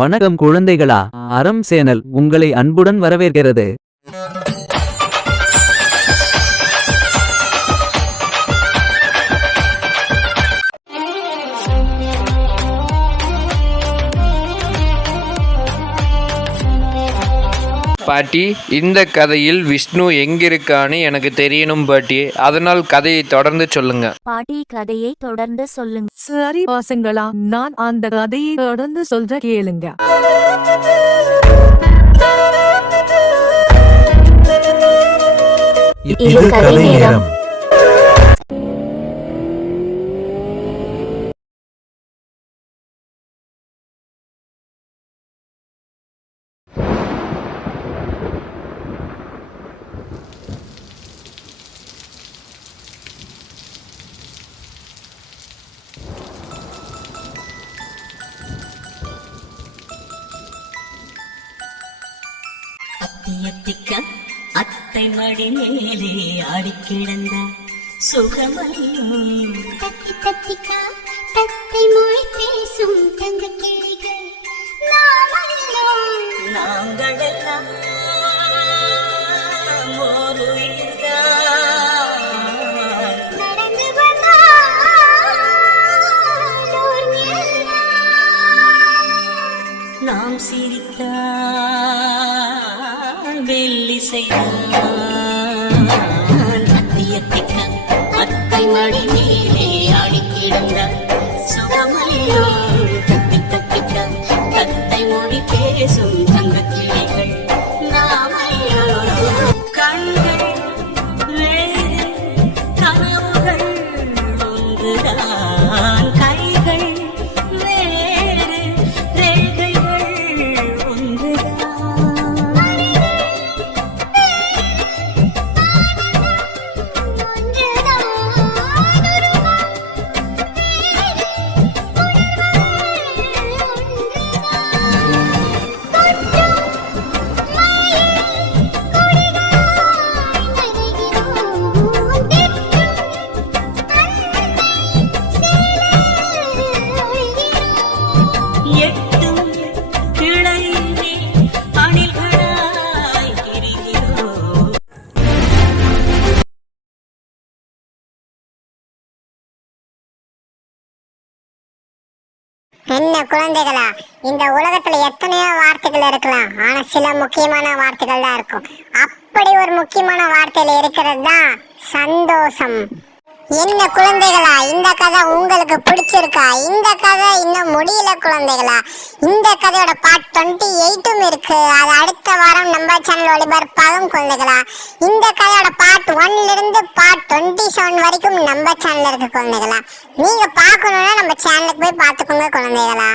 வணக்கம் குழந்தைகளா, அறம் சேனல் உங்களை அன்புடன் வரவேற்கிறது. பாட்டி, இந்த கதையில் விஷ்ணு எங்கிருக்கான்னு எனக்கு தெரியணும் பாட்டி. அதனால் கதையை தொடர்ந்து சொல்லுங்க. பாட்டி, கதையை தொடர்ந்து சொல்லுங்க. சரி வாசங்களா, நான் அந்த கதையை தொடர்ந்து சொல்ற கேளுங்க. இது கதை நேரம். அத்தியத்திக்க அத்தை மடி மேலே ஆடிக்கிடந்த சுகமல்லோ. தத்தி தத்திக்கா தத்தை மொழி பேசும் தங்க கிளிகள் நாமல்லோ. நாங்களெல்லாம் ஒரு நடந்து வந்தார் நாம் சிரித்தால் வெள்ளி செய்தான். அத்தியத்திக்க அத்தை மடி மேலே ஆடிக்கிடந்த சுகமல்லோ. தத்தி தத்திக்க தத்தை மொழி பேசும் தங்க கிளிகள் நாமல்லோ. கண்கள் வேறு, கனவுகள் ஒன்றுதான். கைகள் வேறு, ரேகைகள் ஒன்றுதான். எட்டும் கிளையிலே அணில்களாய் திரிகிறோம். என்ன குழந்தைகளா, இந்த உலகத்துல எத்தனையோ வார்த்தைகள் இருக்கலாம், ஆனா சில முக்கியமான வார்த்தைகள் தான் இருக்கும். அப்படி ஒரு முக்கியமான வார்த்தையில இருக்கிறது தான் சந்தோஷம். என்ன குழந்தைகளா, இந்த கதை உங்களுக்கு பிடிச்சிருக்கா? இந்த கதை இன்னும் முடியல குழந்தைகளா. இந்த கதையோட பார்ட் 28 இருக்கு. அது அடுத்த வாரம் நம்ம சேனல் ஒளிபரப்பாகும் குழந்தைகளா. இந்த கதையோட பார்ட் 1 இருந்து பார்ட் 27 வரைக்கும் நம்ம சேனல் இருக்கு குழந்தைகளா. நீங்க பார்க்கணும்னா நம்ம சேனலுக்கு போய் பார்த்துக்கோங்க குழந்தைகளா.